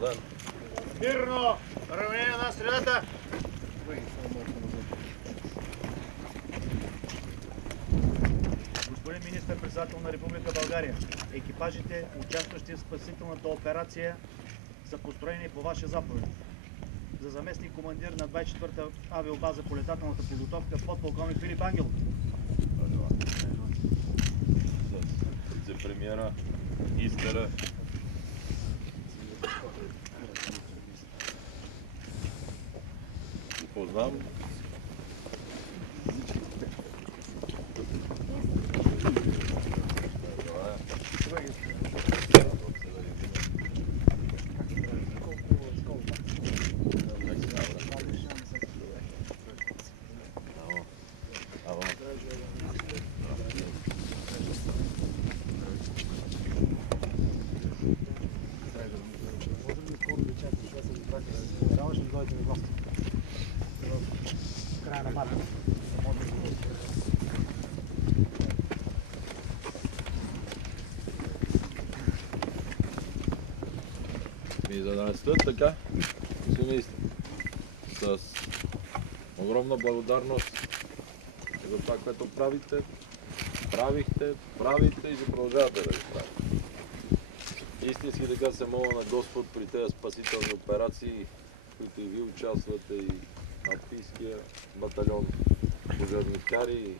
ден. Мирно! Равнение на средата! Господин министър-председател на Република България, екипажите, участващи в спасителната операция, са построени по ваша заповед. За заместник командир на 24-та авиобаза по летателната подготовка подполковник Филип Ангелов. С вице-премиера, министъра. Познавам. И за да не стоят така, с огромна благодарност за това, което правите, правите и ще продължавате да го правите. Истински така се моля на Господ при тези спасителни операции, в които и вие участвате, и Алпийския батальон, пожарникари,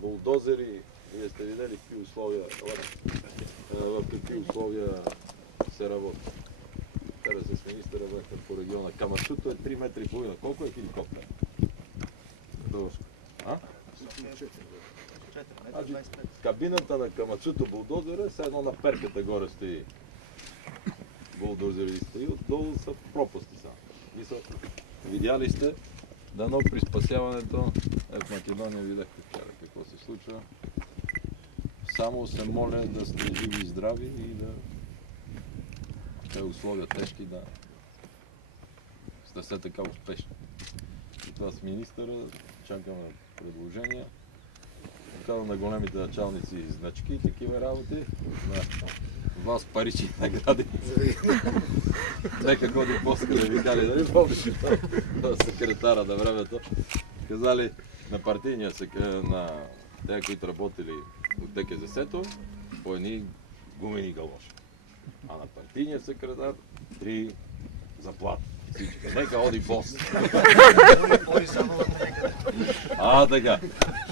булдозери. Вие сте видели в какви условия се работи. Вчера с министъра бяхме по региона. Камачуто е 3,5 метра. Колко е хеликоптер? Кабината на Камачуто булдозера е едно на перката горе стои. Булдозери стои, отдолу са пропасти само. Видяли сте? Дано при спасяването в Македония видяхте вчера какво се случва. Само се моля да сте живи и здрави и да те условия тежки да сте все така успешни. И това с министъра чакаме предложения. Казвам на големите началници значки и такива работи. На вас парични награди. Нека ходи после да ви кали, дали помниш секретара на времето. Казали на партийния на тези, които работили от ТКЗС-то, по едни гумени галоши. А на партийния секретар 3 заплати. Нека ходи бос. Така.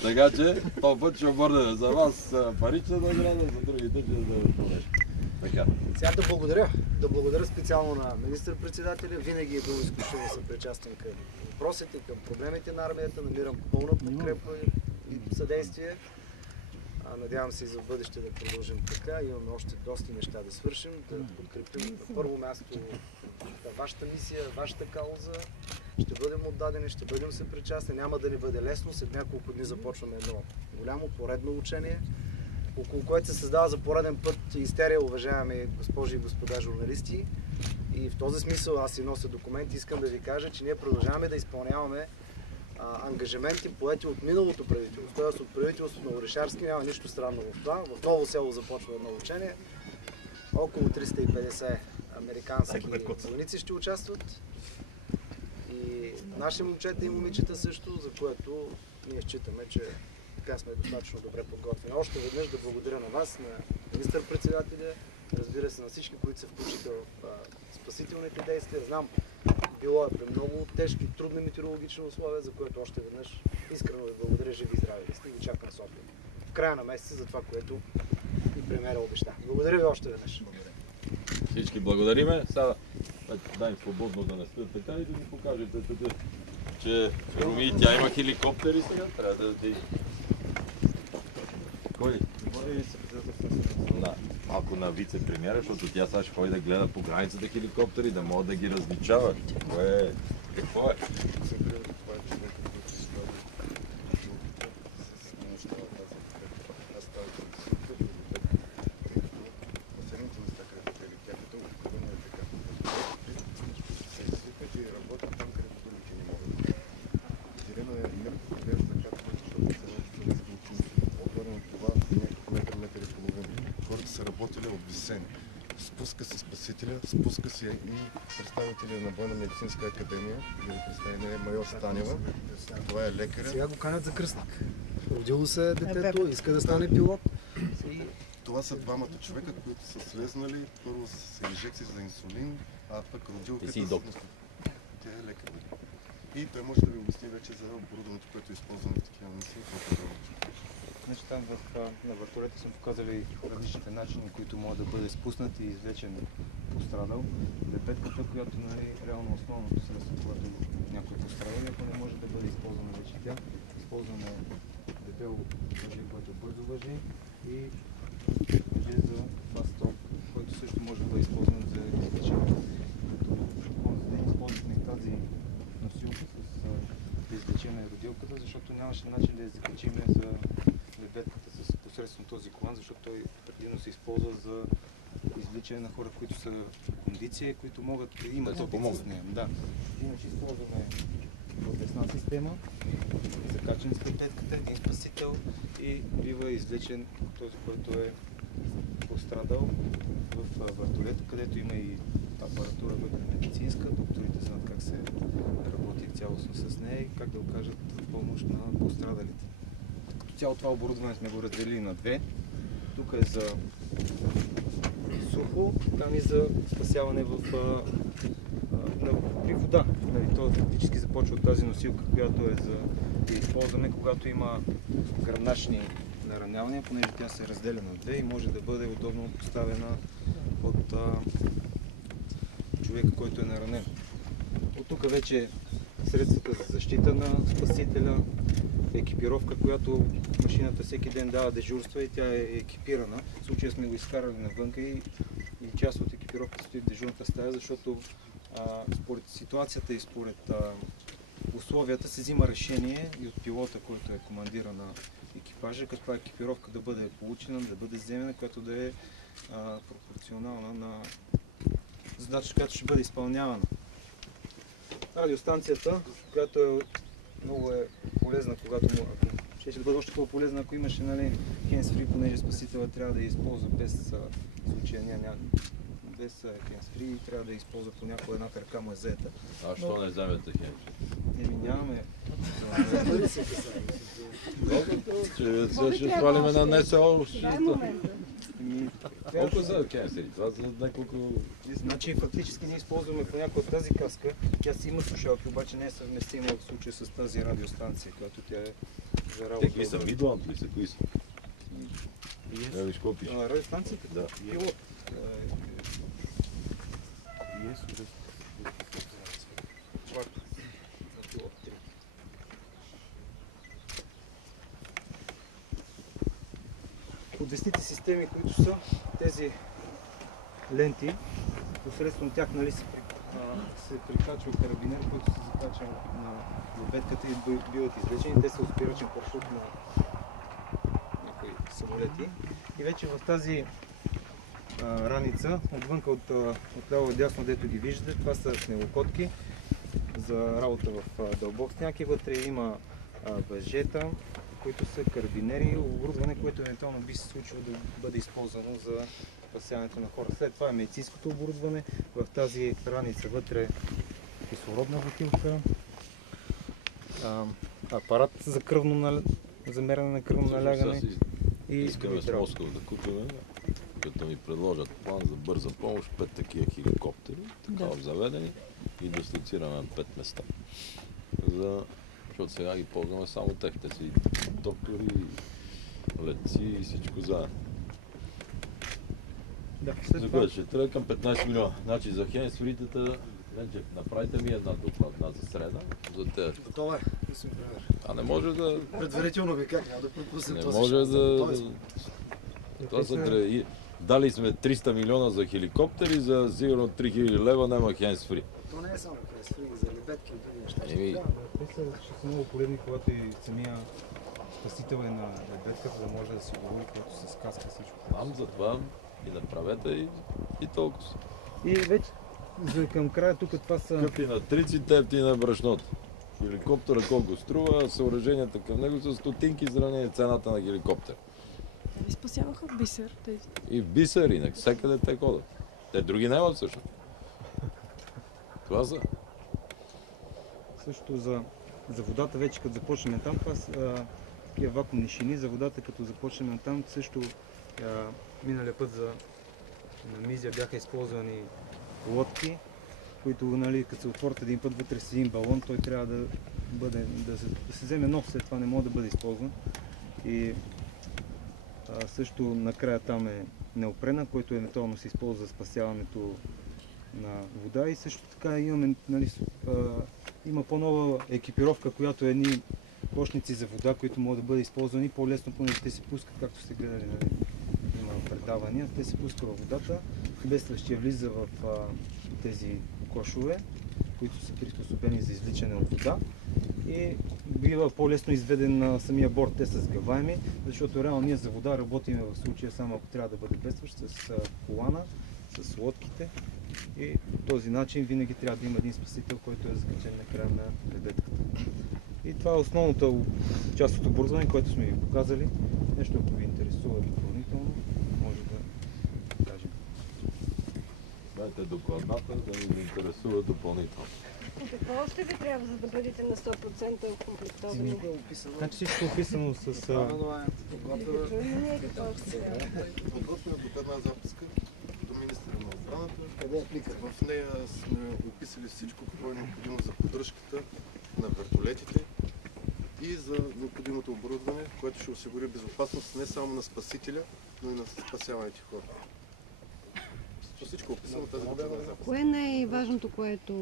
Така че, този път ще обърнем за вас парична награда, за другите ще да понеш. Така. Сега да благодаря специално на министър-председателя. Винаги е бил изключително съпричастен към въпросите, към проблемите на армията. Намирам пълна подкрепа и съдействие. Надявам се и за бъдеще да продължим така. Имаме още доста неща да свършим, да подкрепим на първо място вашата мисия, вашата кауза. Ще бъдем отдадени, ще бъдем съпричастни. Няма да ни бъде лесно. След няколко дни започваме едно голямо поредно учение, около което се създава за пореден път истерия, уважаеми госпожи и господа журналисти. И в този смисъл аз си нося документи. Искам да ви кажа, че ние продължаваме да изпълняваме ангажименти, поети от миналото правителство, т.е. от правителството на Орешарски. Няма нищо странно в това. В Ново село започва едно учение. Около 350 американски войници ще участват. И наши момчета и момичета също, за което ние считаме, че така сме достатъчно добре подготвени. Още веднъж да благодаря на вас, на министър-председателя, разбира се на всички, които се включиха в спасителните действия. Знам, било е при много тежки, трудни метеорологични условия, за което още веднъж искрено ви благодаря, живи и здрави да сте и ви чакам София в края на месеца за това, което и премиера обеща. Благодаря ви още веднъж. Всички благодариме. Сега дай им свободно да не стоят така и да ни покажете тук, че Руми тя има хеликоптери сега. Трябва да ти... Кой? Малко на вице-премиера, защото тя сега ще ходи да гледа по границата хеликоптери, да могат да ги различават. Какво е? Спуска се спасителя, спуска се и представителя на Бойна медицинска академия, представителя майор Станева. Това е лекаря. Сега го канят за кръстник. Родило се детето, иска да стане пилот. Това са двамата човека, които са слезнали първо с инжекции за инсулин, а пък родилката... Ти си доктор. Тя е лекар. И той може да ви обясни вече за оборудването, което е използвано в такива мисии. Значи там в лабораторията съм показали различните начини, които могат да бъде спуснат и извлечен пострадал. Лепетката, която е реално основното средство, когато някой пострадал, ако не може да бъде използвана вече тя. Използваме дебело въже, което бързо въже и въже за фаст-ток, който също може да бъде използван за извлечение. Използвахме и тази носилка с извлечение на родилката, защото нямаше начин да я закачиме за лебедката с посредством този колан, защото той предимно се използва за извличане на хора, които са в кондиция, които могат да имат опит с нея. Да. Иначе използваме вътрешна система, закачан с лебедката, един спасител и бива извлечен този, който е пострадал в вертолета, където има и апаратура, която е медицинска. Докторите знаят как се работи цялостно с нея и как да окажат помощ на пострадалите. Като цяло това оборудване сме го разделили на две. Тук е за сухо, там и за спасяване при вода. То фактически започва от тази носилка, която е за да използваме, когато има гръбначни наранявания, понеже тя се разделя на две и може да бъде удобно поставена от човека, който е наранен. От тук вече средствата за защита на спасителя, екипировка, която машината всеки ден дава дежурства и тя е екипирана. В случая сме го изкарали навънка и част от екипировката стои в дежурната стая, защото според ситуацията и според условията се взима решение и от пилота, който е командира на екипажа, каква екипировка да бъде получена, да бъде вземена, която да е пропорционална на задача, която ще бъде изпълнявана. Радиостанцията, която е много полезна, когато ще бъде още по-полезна, ако имаше hands-free, понеже спасителя трябва да я използва без случая, без hands-free, трябва да я използва понякога едната ръка му е заета. А що не вземете hands-free? Нямаме. Колко ще свалиме на НСО? Колко за hands-free? Това за няколко... Значи фактически ние използваме понякога тази каска. Тя си има слушалки, обаче не е съвместима в случая с тази радиостанция, която тя е за работа. Какви са? Мидланд ли са? Кои са? Я виж какво пише. Радиостанцията? Да. Пилот. Подвесните системи, които са тези ленти, посредством тях се прикачва карабинер, който се закачва на лебедката и биват извлечени. Те са от спирачен парашут на някои самолети. И вече в тази раница, отвънка от ляво и дясно, дето ги виждате, това са снегокотки за работа в дълбок сняг и вътре има въжета, които са карабинери, оборудване, което евентуално би се случило да бъде използвано за спасяването на хора. След това е медицинското оборудване, в тази раница вътре кислородна бутилка, апарат за за мерене на кръвно налягане и искаме с Москва да купим, като ни предложат план за бърза помощ, 5 такива хеликоптери, така заведени и дислоцираме на 5 места. Защото сега ги ползваме само техните си доктори, летци и всичко заедно. За което ще трябва към 15 милиона. Значи за hands-free-тата, направите ми една докладна за среда. За те. Готова е, господин премиер. А не може да... Предварително ви как, няма да пропуснем този Не може да... Това са дали сме 300 милиона за хеликоптери, за сигурно 3000 лева няма hands-free. То не е само hands-free, за лебедки и други неща. Те ще са много полезни, когато и самия спасител е на лебедката, да може да си говори, когато с каска всичко. Знам за това и направете и толкова. И вече към края тук това са... Къпи на триците, ефти на брашното. Хеликоптера колко струва, съоръженията към него са стотинки сравнение цената на хеликоптер. Те ви спасяваха в Бисер тези. И в Бисер, и навсякъде те ходят. Те други нямат също. Това са. Също за водата вече като започнем там, това са такива вакуумни шини. За водата като започнем там, също миналия път на Мизия бяха използвани лодки, които, нали, като се отворят един път вътре с един балон, той трябва да се вземе нов, след това не може да бъде използван. И също накрая там е неопрена, който евентуално се използва за спасяването на вода, и също така имаме, нали, има по-нова екипировка, която е едни кошници за вода, които могат да бъдат използвани по-лесно, понеже те се пускат, както сте гледали, нали, има предавания, те се пускат във водата, бедстващия влиза в тези кошове, които са приспособени за извличане от вода, и бива по-лесно изведен на самия борд. Те са сгъваеми, защото реално ние за вода работим в случая само ако трябва да бъде бедстващ с колана, с лодките, и по този начин винаги трябва да има един спасител, който е закачен на края на редетката. И това е основната част от оборудване, което сме ви показали. Нещо, ако ви интересува допълнително, може да кажем. Дайте докладната, да ви интересува допълнително. Какво още ви трябва, за да бъдете на 100% комплектовани? Значи всичко е описано с... Подготвена докладна записка до министъра на отбраната. В нея сме описали всичко, какво е необходимо за поддръжката на вертолетите и за необходимото оборудване, което ще осигури безопасност не само на спасителя, но и на спасяваните хора. Всичко е описано тази докладна записка. Кое е най-важното, което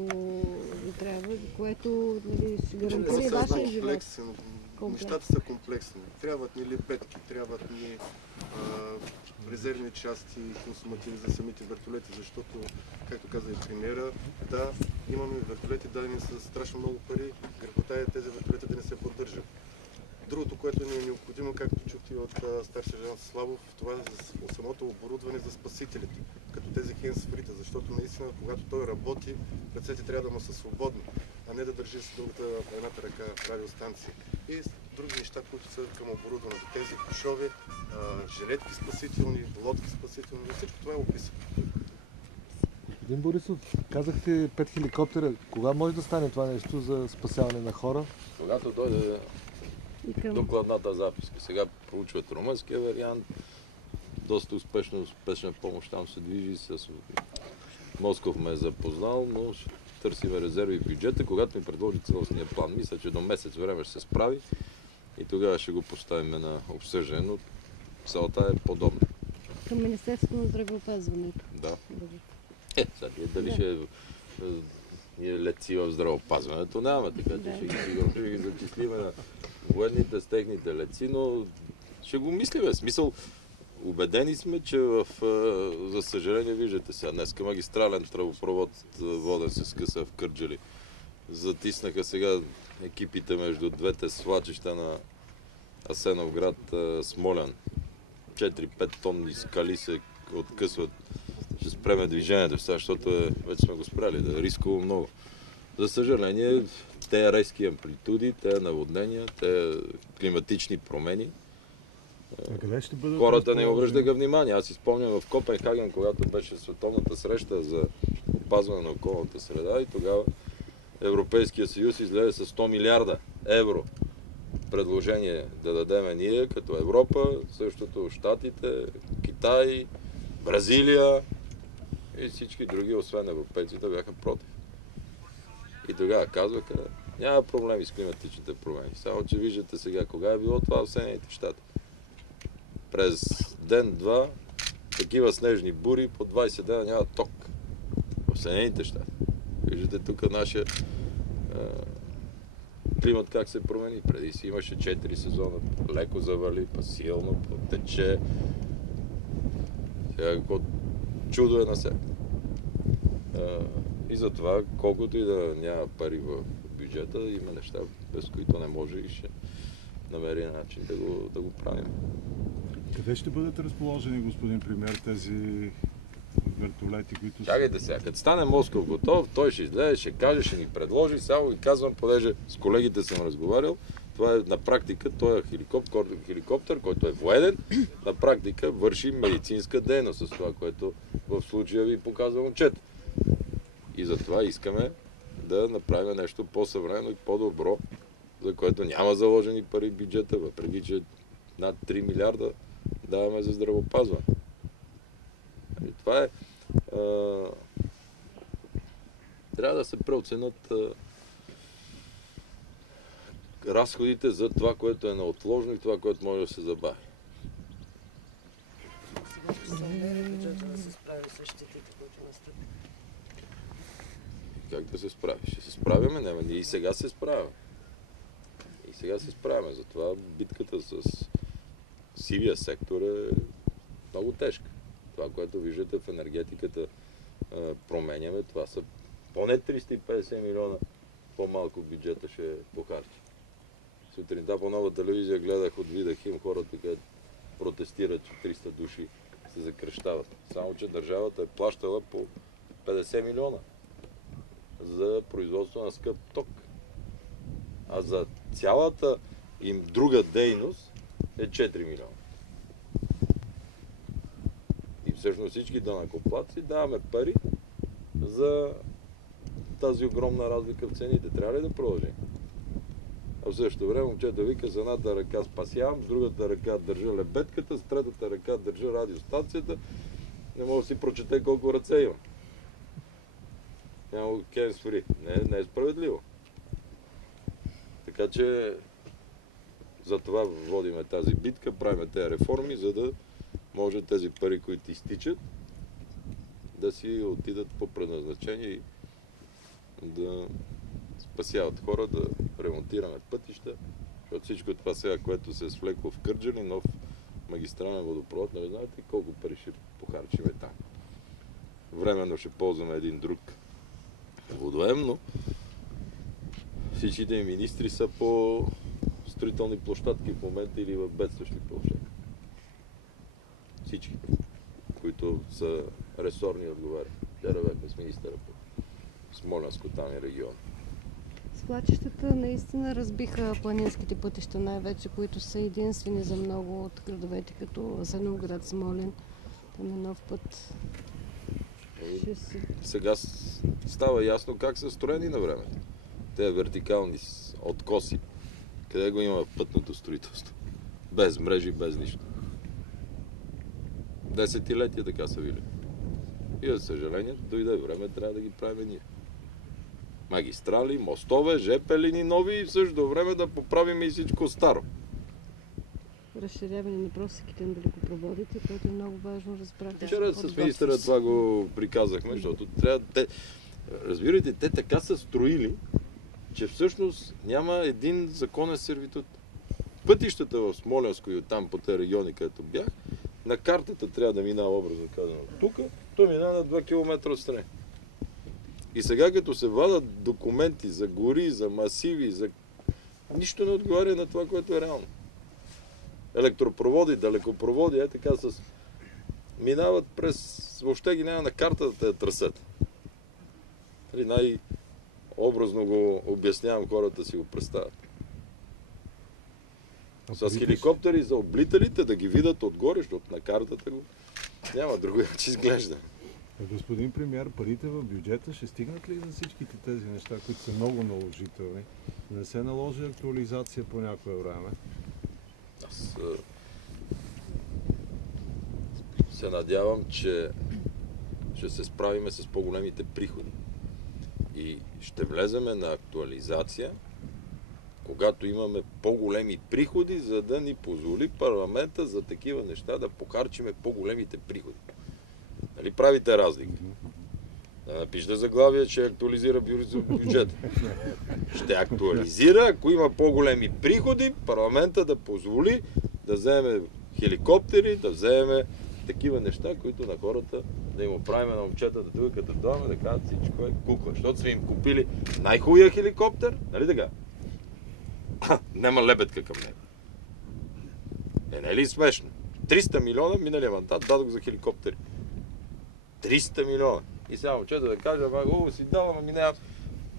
ви трябва, което, нали, ще гарантира и вашия живот? Нещата са комплексни. Трябват ни лепетки, трябват ни резервни части, консумативи за самите вертолети, защото, както каза и премиера, да, имаме вертолети дадени с страшно много пари, грехота е тези вертолети да не се поддържат. Другото, което ни е необходимо, както чухте и от старши сержант Славов, това е за самото оборудване за спасителите, като тези хендсфрите, защото наистина, когато той работи, ръцете трябва да му са свободни, а не да държи с едната ръка радиостанция. И други неща, които са към оборудването. Тези кошове, жилетки спасителни, лодки спасителни, всичко това е описано. Господин Борисов, казахте 5 хеликоптера. Кога може да стане това нещо за спасяване на хора? Когато дойде докладната записка. Сега проучват румънския вариант. Доста успешна помощ там се движи. С Москов ме е запознал, но ще търсим резерви в бюджета, когато ми предложи цялостния план. Мисля, че до месец време ще се справи и тогава ще го поставим на обсъждане, но целта е подобна. Към Министерството на здравеопазването. Да. Сега дали ще ние летци в здравеопазването няма, така че ще ги зачислиме на военните с техните летци, но ще го мислиме. Смисъл, убедени сме, че за съжаление, виждате сега, днеска магистрален тръбопровод воден се скъса в Кърджали. Затиснаха сега екипите между двете свлачища на Асеновград, Смолян. 4-5 тонни скали се откъсват. Ще спреме движението, защото вече сме го спряли, да е рисково много. За съжаление, тези резки амплитуди, тези наводнения, тези климатични промени, хората не обръщаха внимание. Аз си спомням в Копенхаген, когато беше световната среща за опазване на околната среда, и тогава Европейския съюз излезе с 100 милиарда евро предложение да дадеме ние, като Европа, същото Щатите, Китай, Бразилия и всички други, освен европейците, бяха против. И тогава казваха, няма проблеми с климатичните промени. Само, че виждате сега, кога е било това в Съединените щати. През ден-два, такива снежни бури, по 20 дена няма ток в Съединените щати. Виждате тук нашия климат как се промени. Преди си имаше 4 сезона, леко завали, па силно, потече. Сега какво чудо е на себе. И затова, колкото и да няма пари в бюджета, има неща, без които не може и ще намери начин да го правим. Къде ще бъдат разположени, господин премиер, тези вертолети, които са... Чакайте сега, като стане Москов готов, той ще излезе, ще каже, ще ни предложи. Само ви казвам, понеже с колегите съм разговарял, Това е на практика, той е хеликоптер, който е военен, на практика върши медицинска дейност с това, което в случая ви показва момчето. И затова искаме да направим нещо по-съвременно и по-добро, за което няма заложени пари в бюджета, въпреки че над 3 милиарда даваме за здравеопазване. И това е... трябва да се преоценят разходите за това, което е неотложно и това, което може да се забави. Как да се справи? Ще се справяме, не, ние и сега се справяме. И сега се справяме. Затова битката с сивия сектор е много тежка. Това, което виждате в енергетиката, променяме, това са поне 350 милиона по-малко бюджета ще похарчи. Сутринта по нова телевизия гледах от Видахим хората, където протестират, че 300 души се закръщават. Само, че държавата е плащала по 50 милиона за производство на скъп ток. А за цялата им друга дейност е 4 милиона. И всъщност всички данъкоплатци даваме пари за тази огромна разлика в цените. Трябва ли да продължим? А в същото време момчето вика, с едната ръка спасявам, с другата ръка държа лебедката, с третата ръка държа радиостанцията. Не мога да си прочете колко ръце има. Няма hands free. Не е справедливо. Така че за това водиме тази битка, правиме тези реформи, за да може тези пари, които изтичат, да си отидат по предназначение и да спасяват хора, да ремонтираме пътища, защото всичко това сега, което се е свлекло в Кърджали, нов магистрален водопровод, не знаете колко пари ще похарчиме там. Временно ще ползваме един друг водоем, но всичките министри са по строителни площадки в момента или в бедстващи площадки. Всичките, които са ресорни отговарят. Вчера бяхме с министъра по Смолянско, там и регион. Свлачищата наистина разбиха планинските пътища, най-вече, които са единствени за много от градовете, като Асеновград, Смолян. Там е нов път. Сега става ясно как са строени на времето. Те вертикални откоси. Къде го има в пътното строителство? Без мрежи, без нищо. Десетилетия така са били. И за съжаление, дойде време, трябва да ги правим ние. Магистрали, мостове, ЖП линии нови и в същото време да поправим и всичко старо. Разширяване на просеките на далекопроводите, което е много важно, разбрахте. Вчера с министъра това го приказахме, защото трябва те... Разбирайте, те така са строили, че всъщност няма един законен сервитут. Пътищата в Смолянско и оттам по тези региони, където бях, на картата трябва да минава, образно казано, тук, той минава на 2 км отстрани. И сега като се вадат документи за гори, за масиви, за... нищо не отговаря на това, което е реално. Електропроводи, далекопроводи, така с... минават през... Въобще ги няма на картата трасета. Най-образно го обяснявам, хората си го представят. С хеликоптери за облиталите да ги видят отгоре, защото на картата го няма друго, че изглежда. Господин премиер, парите в бюджета ще стигнат ли за всичките тези неща, които са много наложителни? Не се наложи актуализация по някое време? Аз се надявам, че ще се справиме с по-големите приходи. И ще влеземе на актуализация, когато имаме по-големи приходи, за да ни позволи парламента за такива неща да похарчиме по-големите приходи. Нали правите разлика? Да напишете заглавие, че актуализира бюджета. Ще актуализира, ако има по-големи приходи, парламента да позволи да вземе хеликоптери, да вземе такива неща, които на хората да им оправим на момчетата тук като дома, да кажат всичко е кукла. Защото са им купили най-хубавия хеликоптер, нали така? Няма лебедка към него. Не е ли смешно? 300 милиона миналия мандат дадох за хеликоптери. 300 милиона. И сега момчета да кажа, хубаво си дал, ама минава,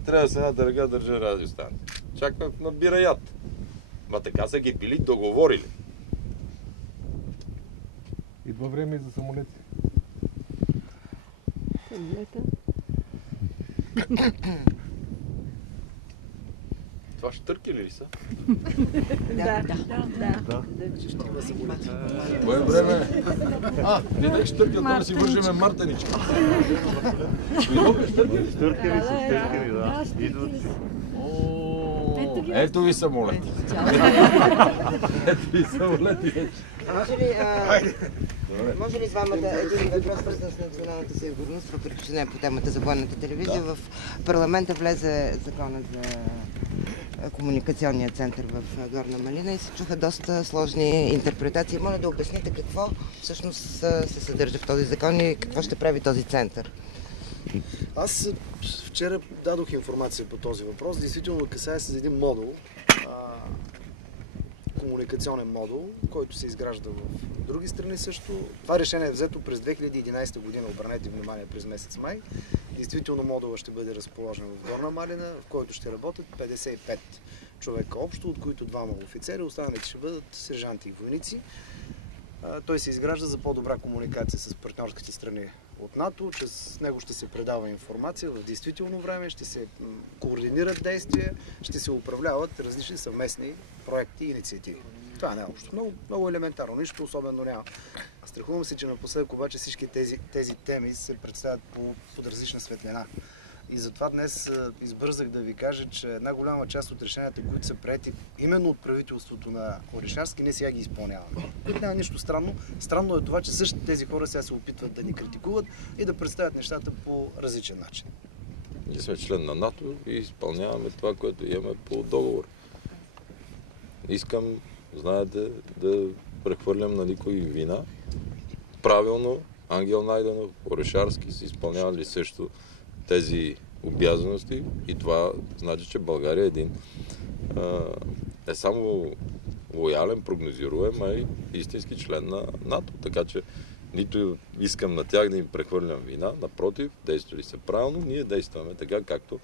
трябва да се една дърга държа радиостанция. Чакаме набира яд. Това така са ги били договорили. Идва време и за самолети. Самолета. Това щърки ли са? Да. Кое време? Не дай щърки, това да си вържиме мартенички. Стъркали са, стъркали, да. Идват си. Ето ви самолети. Ето ви самолети. Може ли с двамата един въпрос, свързан с националната сигурност, въпреки че не е по темата за военната телевизия? В парламента влезе законът за комуникационния център в Горна Малина и се чуха доста сложни интерпретации. Моля да обясните какво всъщност се съдържа в този закон и какво ще прави този център. Аз вчера дадох информация по този въпрос. Действително касае се за един модул, комуникационен модул, който се изгражда в други страни също. Това решение е взето през 2011 година, обърнете внимание, през месец май. Действително модула ще бъде разположен в Горна Малина, в който ще работят 55 човека общо, от които 2 офицери, останалите ще бъдат сержанти и войници. Той се изгражда за по-добра комуникация с партньорските страни от НАТО. Чрез него ще се предава информация в действително време, ще се координират действия, ще се управляват различни съвместни проекти и инициативи. Това не е общо. Много, много елементарно, нищо особено няма. Страхувам се, че напоследък обаче всички тези теми се представят под различна светлина. И затова днес избързах да ви кажа, че една голяма част от решенията, които са приети именно от правителството на Орешарски, ние сега ги изпълняваме. Което няма нищо странно. Странно е това, че същите тези хора сега се опитват да ни критикуват и да представят нещата по различен начин. Ние сме член на НАТО и изпълняваме това, което имаме по договор. Искам, знаете, да прехвърлям на никой вина. Правилно, Ангел Найденов, Орешарски са изпълнявали също тези обязаности и това значи, че България е не само лоялен, прогнозируем, а и истински член на НАТО. Така че нито искам на тях да им прехвърлям вина, напротив, действали се правилно, ние действаме така, както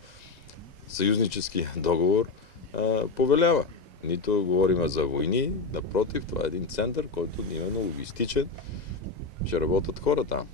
съюзнически договор повелява. Нито говорим за войни, напротив, това е един център, който именно логистичен, ще работят хора там.